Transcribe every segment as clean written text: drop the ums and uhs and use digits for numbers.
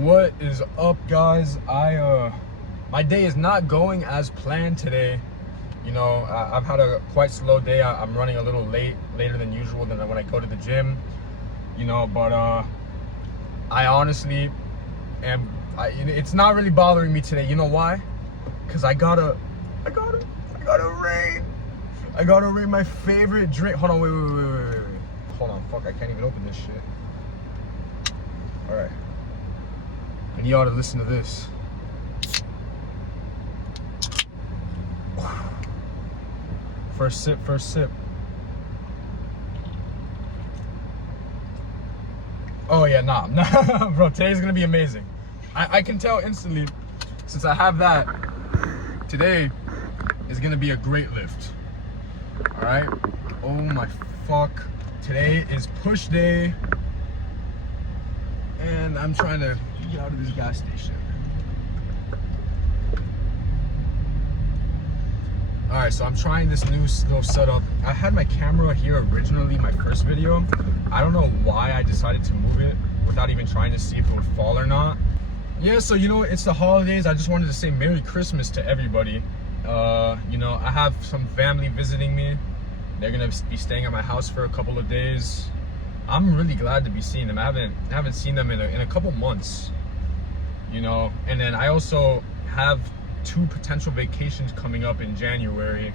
What is up, guys? My day is not going as planned today. I've had a quite slow day. I'm running a little later than usual than when I go to the gym. But I honestly am. It's not really bothering me today. You know why? Because I gotta raid. I gotta raid my favorite drink. Hold on, wait. Hold on, fuck! I can't even open this shit. All right. I need y'all to listen to this. First sip. Oh yeah, nah, bro, today's gonna be amazing. I can tell instantly, since I have that, today is gonna be a great lift. All right, oh my fuck. Today is push day, and I'm trying to get out of this gas station. All right, so I'm trying this new little setup. I had my camera here originally, my first video. I don't know why I decided to move it without even trying to see if it would fall or not. Yeah, so it's the holidays. I just wanted to say Merry Christmas to everybody. I have some family visiting me. They're gonna be staying at my house for a couple of days. I'm really glad to be seeing them. I haven't seen them in a couple months. And then I also have 2 potential vacations coming up in January.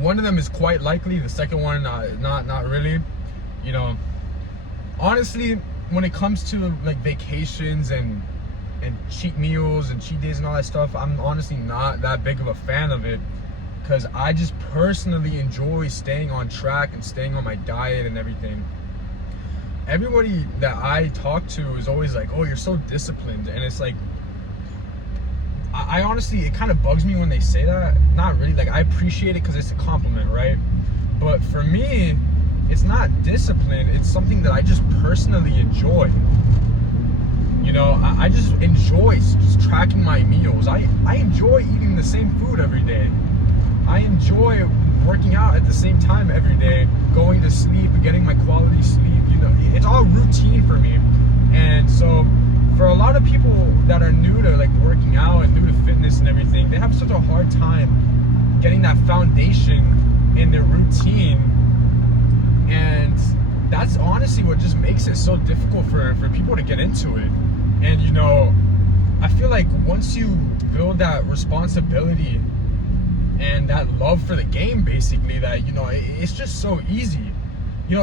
One of them is quite likely. The second one, not really. Honestly, when it comes to like vacations and cheat meals and cheat days and all that stuff, I'm honestly not that big of a fan of it, because I just personally enjoy staying on track and staying on my diet and everything. Everybody that I talk to is always like, oh, you're so disciplined. And it's like, I honestly, it kind of bugs me when they say that. Not really, like I appreciate it because it's a compliment, right? But for me, it's not discipline. It's something that I just personally enjoy. I just enjoy just tracking my meals. I enjoy eating the same food every day. I enjoy working out at the same time every day, going to sleep, getting my quality sleep. It's all routine for me. And so for a lot of people that are new to like working out and new to fitness and everything, they have such a hard time getting that foundation in their routine. And that's honestly what just makes it so difficult for people to get into it. And I feel like once you build that responsibility and that love for the game, basically, that it's just so easy.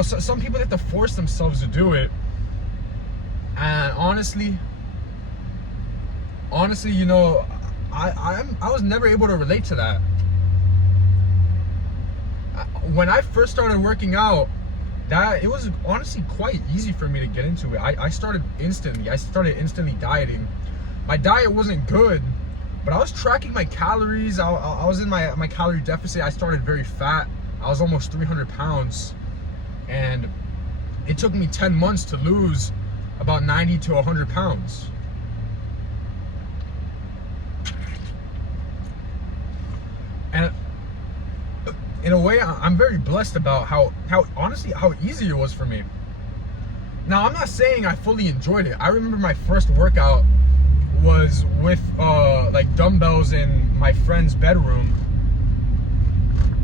So some people have to force themselves to do it, and honestly, I was never able to relate to that. When I first started working out, it was honestly quite easy for me to get into it. I started instantly dieting. My diet wasn't good, but I was tracking my calories. I was in my calorie deficit. I started very fat. I was almost 300 pounds. And it took me 10 months to lose about 90 to 100 pounds. And in a way, I'm very blessed about how easy it was for me. Now, I'm not saying I fully enjoyed it. I remember my first workout was with like dumbbells in my friend's bedroom.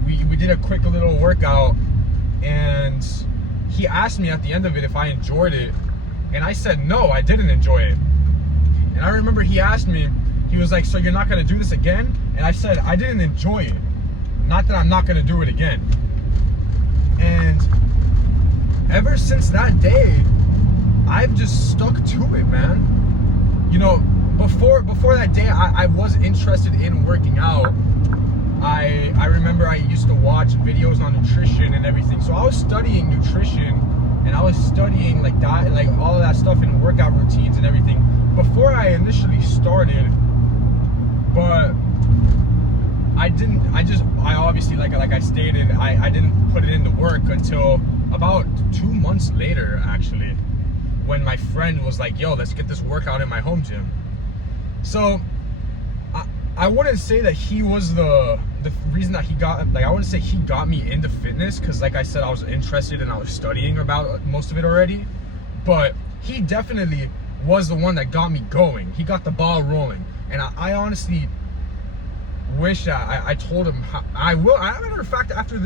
We did a quick little workout, and he asked me at the end of it if I enjoyed it, and I said no, I didn't enjoy it. And I remember he asked me, he was like, so you're not gonna do this again? And I said, I didn't enjoy it, not that I'm not gonna do it again. And ever since that day, I've just stuck to it, man. Before that day, I was interested in working out. I remember I used to watch videos on nutrition and everything. So I was studying nutrition, and I was studying like diet, like all of that stuff, and workout routines and everything before I initially started. But I obviously, like I stated, I didn't put it into work until about 2 months later, actually, when my friend was like, yo, let's get this workout in my home gym. So I wouldn't say that he was the reason that I wouldn't say he got me into fitness, because like I said, I was interested and I was studying about most of it already. But he definitely was the one that got me going. He got the ball rolling. And I honestly wish I told him I will. As a matter of fact, after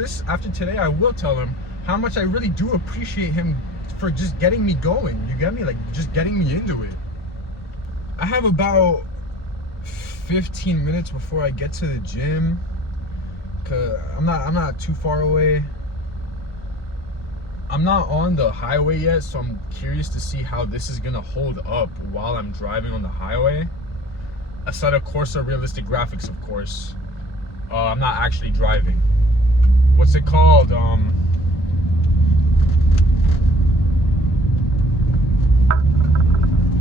today, I will tell him how much I really do appreciate him for just getting me going. You get me? Like, just getting me into it. I have about 15 minutes before I get to the gym, cause I'm not too far away. I'm not on the highway yet, so I'm curious to see how this is gonna hold up while I'm driving on the highway. Assetto Corsa realistic graphics, of course. I'm not actually driving. What's it called?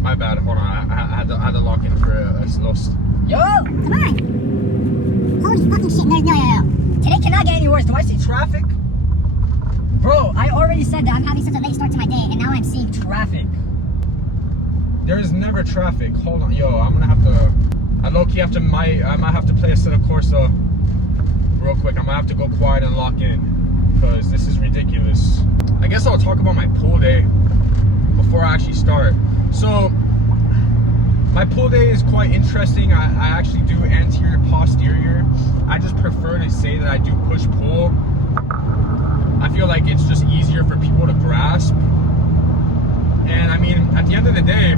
My bad. Hold on. I had to lock in for a slow. Yo! Come on! Holy fucking shit. No. Today cannot get any worse. Do I see traffic? Bro, I already said that I'm having such a late start to my day, and now I'm seeing traffic. There's never traffic. Hold on. Yo, I'm gonna have to... I low-key have to... I might have to play Assetto Corsa real quick. I might have to go quiet and lock in, because this is ridiculous. I guess I'll talk about my pool day before I actually start. So, my pull day is quite interesting. I actually do anterior posterior. I just prefer to say that I do push pull. I feel like it's just easier for people to grasp. And I mean, at the end of the day,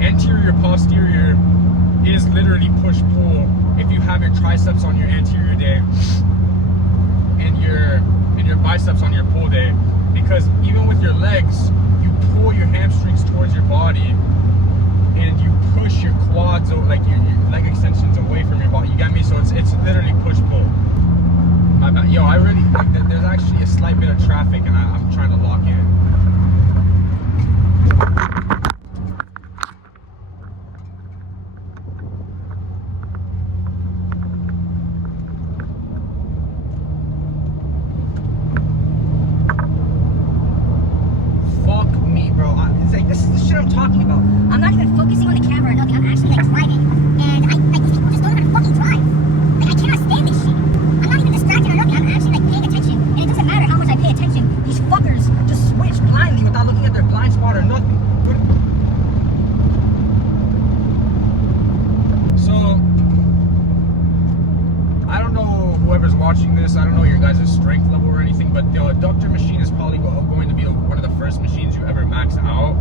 anterior posterior is literally push pull. If you have your triceps on your anterior day and your biceps on your pull day, because even with your legs, you pull your hamstrings towards your body and you push your quads, like your leg extensions away from your body. You get me? So it's literally push pull. My bad. Yo, I really like that. There's actually a slight bit of traffic, and I'm trying to lock in. This is the shit I'm talking about. I'm not even focusing on the camera or nothing. I'm actually like driving. And these people just don't know how to fucking drive. Like, I cannot stand this shit. I'm not even distracted or nothing. I'm actually like paying attention. And it doesn't matter how much I pay attention. These fuckers just switch blindly without looking at their blind spot or nothing. So, I don't know whoever's watching this. I don't know your guys' strength level or anything, but the adductor machine is probably going to be one of the first machines you ever max out.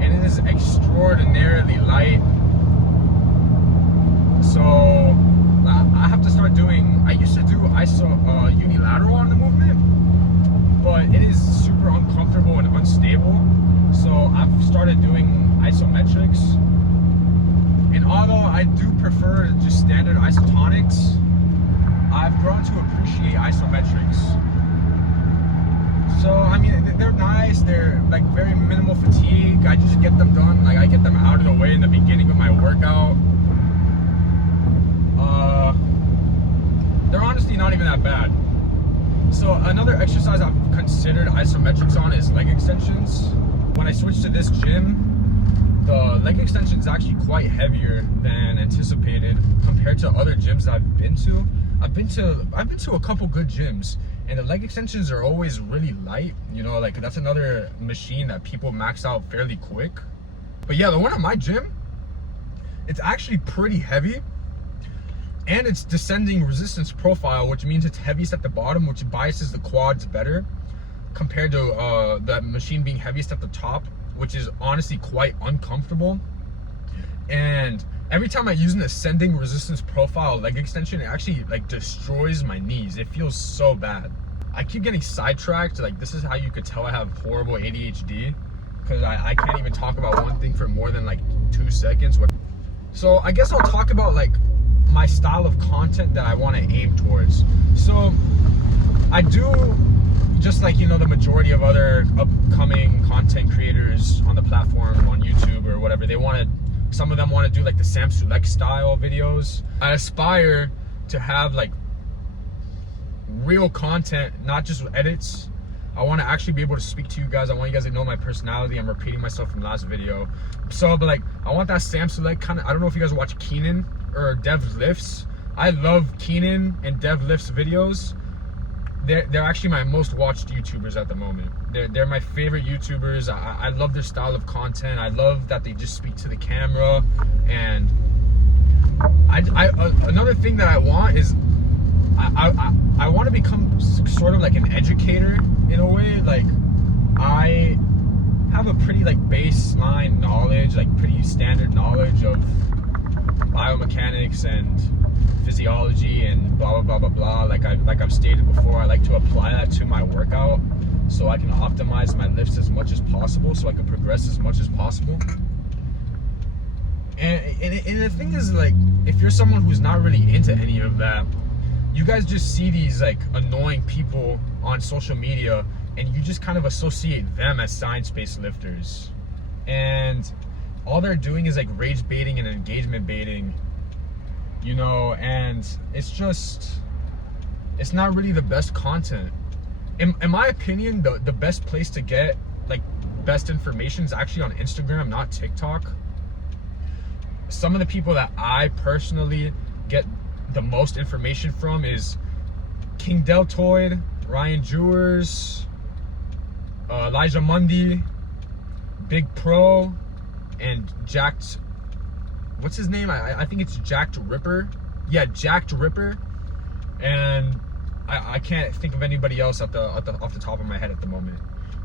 And it is extraordinarily light. So I have to start doing, I used to do unilateral on the movement, but it is super uncomfortable and unstable. So I've started doing isometrics. And although I do prefer just standard isotonics, I've grown to appreciate isometrics. So, I mean, they're nice, they're like very minimal fatigue. I just get them done, like I get them out of the way in the beginning of my workout. They're honestly not even that bad. So another exercise I've considered isometrics on is leg extensions. When I switched to this gym, the leg extension is actually quite heavier than anticipated compared to other gyms that I've been to. I've been to a couple good gyms, and the leg extensions are always really light. You know, like that's another machine that people max out fairly quick. But yeah, the one at my gym, it's actually pretty heavy, and it's descending resistance profile, which means it's heaviest at the bottom, which biases the quads better compared to the machine being heaviest at the top, which is honestly quite uncomfortable. And every time I use an ascending resistance profile leg extension, it actually like destroys my knees. It feels so bad. I keep getting sidetracked. Like, this is how you could tell I have horrible ADHD, because I can't even talk about one thing for more than like 2 seconds. So I guess I'll talk about like my style of content that I want to aim towards. So I do, just like, you know, the majority of other upcoming content creators on the platform, on YouTube or whatever, some of them want to do like the Sam Sulek style videos. I aspire to have like real content, not just edits. I want to actually be able to speak to you guys. I want you guys to know my personality. I'm repeating myself from last video. So, but like, I want that Sam Sulek kind of, I don't know if you guys watch Keenan or Dev Lifts. I love Keenan and Dev Lifts videos. they're actually my most watched YouTubers at the moment. They're my favorite YouTubers. I love their style of content. I love that they just speak to the camera. And another thing that I want is I want to become sort of like an educator in a way. Like, I have a pretty like baseline knowledge, like pretty standard knowledge of biomechanics and physiology and blah blah blah blah blah. Like I've stated before, I like to apply that to my workout so I can optimize my lifts as much as possible, so I can progress as much as possible. And the thing is, like, if you're someone who's not really into any of that, you guys just see these like annoying people on social media and you just kind of associate them as science-based lifters, and all they're doing is like rage baiting and engagement baiting, you know, and it's not really the best content. In my opinion, the best place to get like best information is actually on Instagram, not TikTok. Some of the people that I personally get the most information from is King Deltoid, Ryan Jewers, Elijah Mundy, Big Pro, and Jacked, what's his name? I think it's Jacked Ripper. Yeah, Jacked Ripper. And I can't think of anybody else off the top of my head at the moment.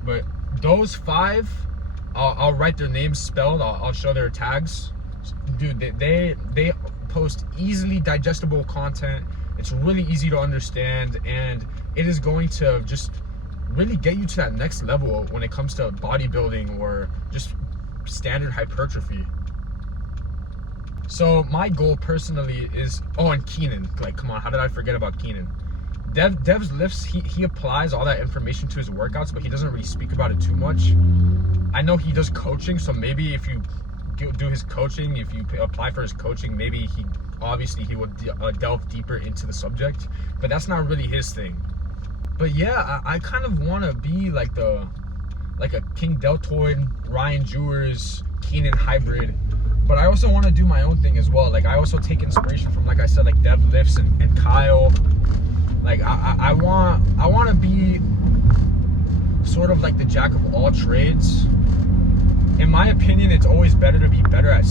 But those 5, I'll write their names spelled. I'll show their tags. Dude, they post easily digestible content. It's really easy to understand, and it is going to just really get you to that next level when it comes to bodybuilding or just standard hypertrophy. So my goal personally is, and Keenan, like, come on, how did I forget about Keenan? Dev's lifts, he applies all that information to his workouts, but he doesn't really speak about it too much. I know he does coaching, so maybe if you do his coaching, if you apply for his coaching, maybe he would delve deeper into the subject, but that's not really his thing. But yeah, I kind of want to be like a King Deltoid, Ryan Jewers, Keenan hybrid, but I also want to do my own thing as well. Like, I also take inspiration from, like I said, like Dev lifts and Kyle. Like, I want to be sort of like the jack of all trades. In my opinion, it's always better to be better at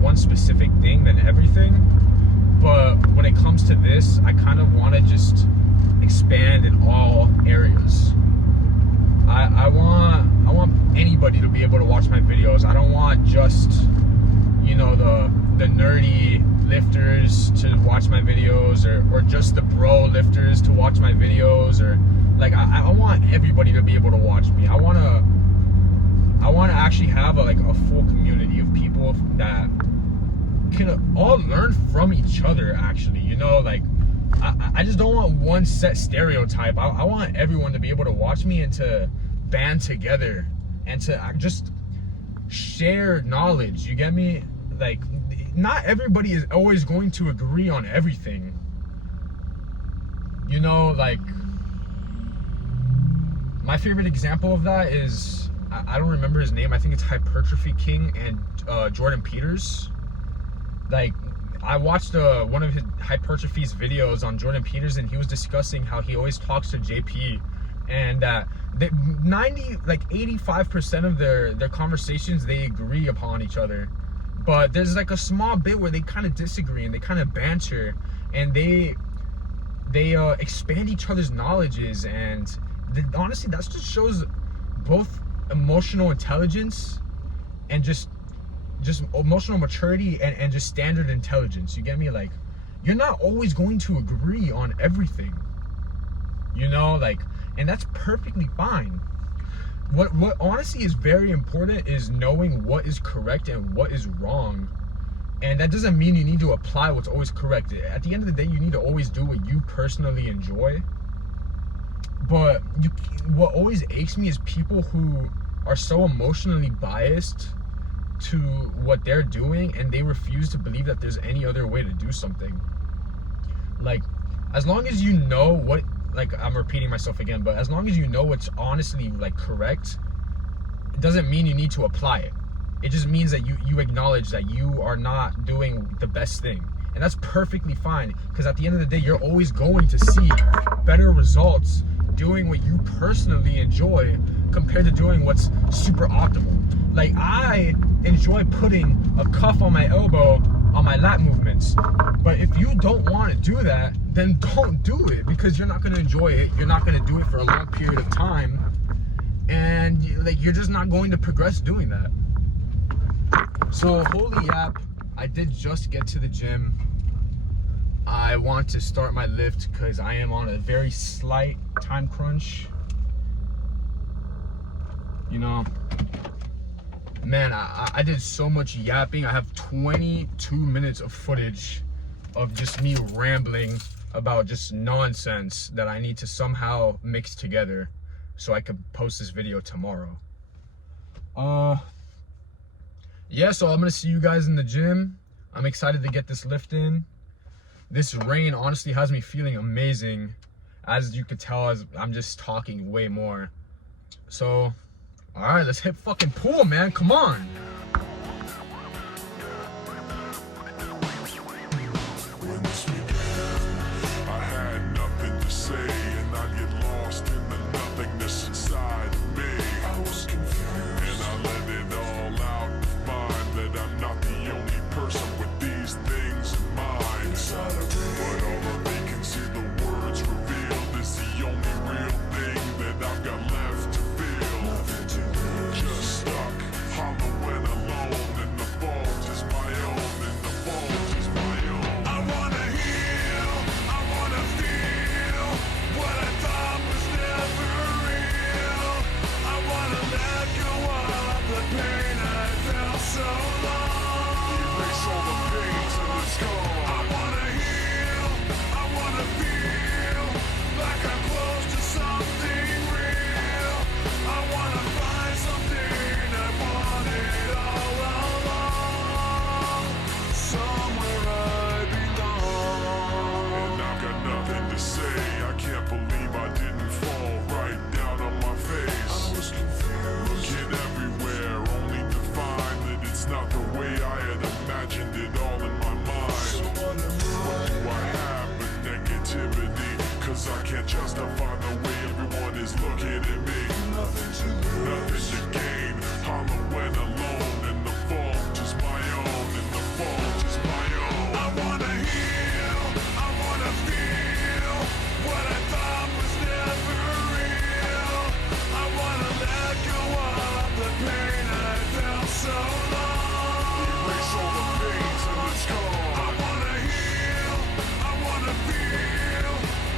one specific thing than everything. But when it comes to this, I kind of want to just expand in all areas. I want anybody to be able to watch my videos. I don't want just, you know, the nerdy lifters to watch my videos, or just the bro lifters to watch my videos, or like I want everybody to be able to watch me. I want to actually have a full community of people that can all learn from each other, actually, you know. Like, I just don't want one set stereotype. I want everyone to be able to watch me and to band together and to just share knowledge, you get me? Like, not everybody is always going to agree on everything, you know. Like, my favorite example of that is, I don't remember his name. I think it's Hypertrophy King and Jordan Peters. Like, I watched one of his Hypertrophy's videos on Jordan Peters, and he was discussing how he always talks to JP, and that 85% of their conversations, they agree upon each other. But there's like a small bit where they kind of disagree and they kind of banter, and they expand each other's knowledges, and honestly, that just shows both emotional intelligence and just emotional maturity and just standard intelligence, you get me? Like, you're not always going to agree on everything, you know, like, and that's perfectly fine. What honestly is very important is knowing what is correct and what is wrong. And that doesn't mean you need to apply what's always correct. At the end of the day, you need to always do what you personally enjoy. But what always aches me is people who are so emotionally biased to what they're doing, and they refuse to believe that there's any other way to do something. Like, as long as you know what, like, I'm repeating myself again, but as long as you know what's honestly, like, correct, it doesn't mean you need to apply it. It just means that you acknowledge that you are not doing the best thing. And that's perfectly fine, because at the end of the day, you're always going to see better results doing what you personally enjoy compared to doing what's super optimal. Like, I enjoy putting a cuff on my elbow on my lat movements, but if you don't want to do that, then don't do it, because you're not going to enjoy it. You're not going to do it for a long period of time, and like, you're just not going to progress doing that. So holy yap, I did just get to the gym. I want to start my lift because I am on a very slight time crunch. You know, man, I did so much yapping. I have 22 minutes of footage of just me rambling about just nonsense that I need to somehow mix together so I can post this video tomorrow. Yeah, so I'm gonna see you guys in the gym. I'm excited to get this lift in. This rain honestly has me feeling amazing. As you could tell, as I'm just talking way more. So, all right, let's hit fucking pool, man. Come on. When this began, I had nothing to say, and I get lost in the nothingness inside of me. I was confused, and I let it all out to find that I'm not the only person with these things in mind. Inside of me, but all of they can see, the words revealed, is the only real thing that I've got left to feel. Nothing to lose, just stuck, hollow and alone, and the fault is my own, and the fault is my own. I wanna heal, I wanna feel what I thought was never real. I wanna let go of the pain I felt so long. Erase all the pain till it's gone. I wanna heal, I wanna feel like I'm close to something real. I wanna find something I wanted all along, somewhere I belong. And I've got nothing to say. I can't believe I didn't fall right down on my face. I was confused, looking everywhere, only to find that it's not the way I had imagined it all in my mind. So what do I have but negativity? Cause I can't justify the way everyone is looking at me. Nothing to lose, nothing to gain, hollow and alone, and the fault is my own, and the fault is my own. I wanna heal, I wanna feel what I thought was never real. I wanna let go of the pain I felt so long. Erase all the pain till it's gone. I wanna heal, I wanna feel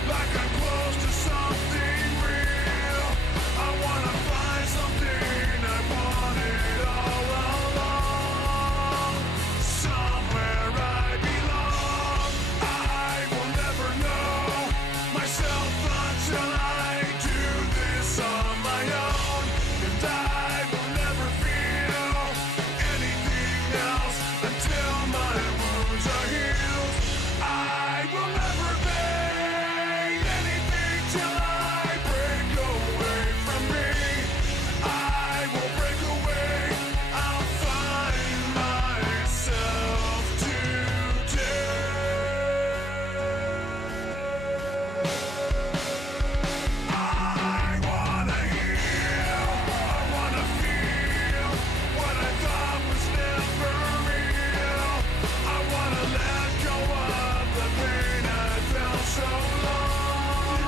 like I'm close to something real. I wanna find something I wanted all along, somewhere I belong. I will never know myself until I do this on my own, and I will never feel anything else until my wounds are healed. I will never fade anything till I break away from me. I will break away, I'll find myself today. I wanna heal, I wanna feel what I thought was never real. I wanna let go of the pain I felt so long.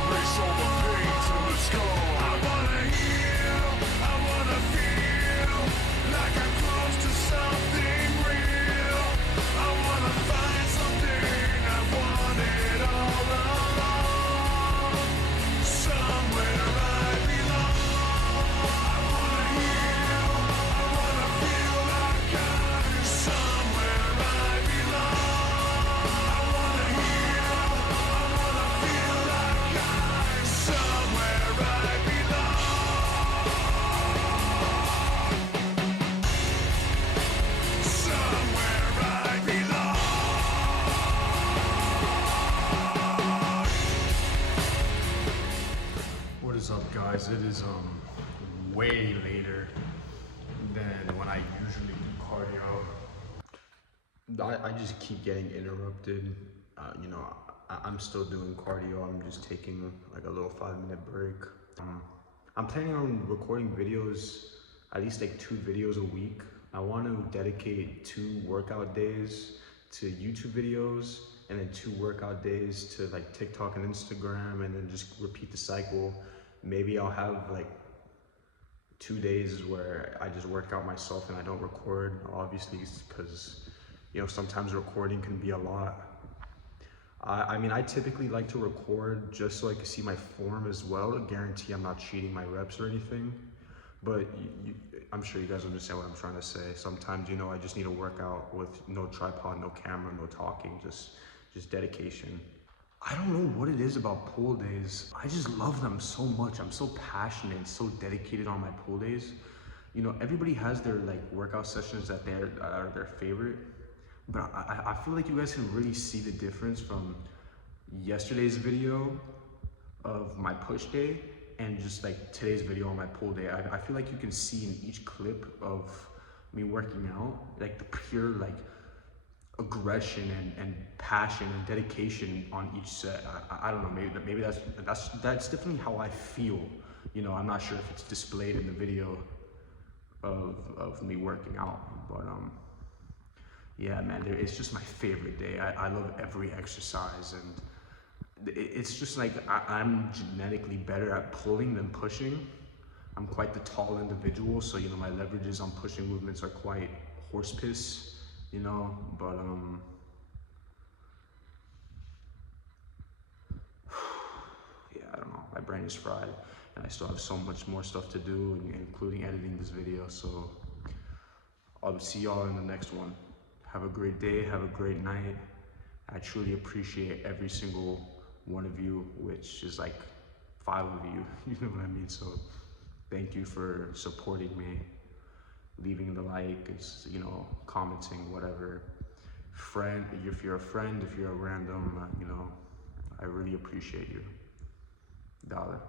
Erase all the pain till it's gone. I wanna heal, I wanna feel like I'm close to something real. I wanna find something I wanted all along, somewhere I belong. I wanna heal, I wanna feel like I'm somewhere I belong. I wanna heal, I wanna feel like I'm somewhere I belong, somewhere I belong. What is up, guys? It is way later than when I usually do cardio. I just keep getting interrupted. You know, I'm still doing cardio. I'm just taking like a little 5-minute break. I'm planning on recording videos, at least like 2 videos a week. I want to dedicate 2 workout days to YouTube videos, and then 2 workout days to like TikTok and Instagram, and then just repeat the cycle. Maybe I'll have like 2 days where I just work out myself and I don't record, obviously, because sometimes recording can be a lot. I mean, I typically like to record just so I can see my form as well, to guarantee I'm not cheating my reps or anything. But I'm sure you guys understand what I'm trying to say. Sometimes, I just need to work out with no tripod, no camera, no talking, just dedication. I don't know what it is about pull days. I just love them so much. I'm so passionate and so dedicated on my pull days. Everybody has their like workout sessions that are their favorite. But I feel like you guys can really see the difference from yesterday's video of my push day and just like today's video on my pull day. I feel like you can see in each clip of me working out, like the pure like aggression and passion and dedication on each set. I don't know, maybe that's definitely how I feel. I'm not sure if it's displayed in the video of me working out, but yeah, man, it's just my favorite day. I love every exercise, and it's just like I'm genetically better at pulling than pushing. I'm quite the tall individual, so my leverages on pushing movements are quite horse piss, but yeah, I don't know, my brain is fried, and I still have so much more stuff to do, including editing this video, so I'll see y'all in the next one. Have a great day, have a great night. I truly appreciate every single one of you, which is like 5 of you, you know what I mean? So thank you for supporting me, leaving the like, commenting, whatever. Friend, if you're a friend, if you're a random, I really appreciate you. Dollar.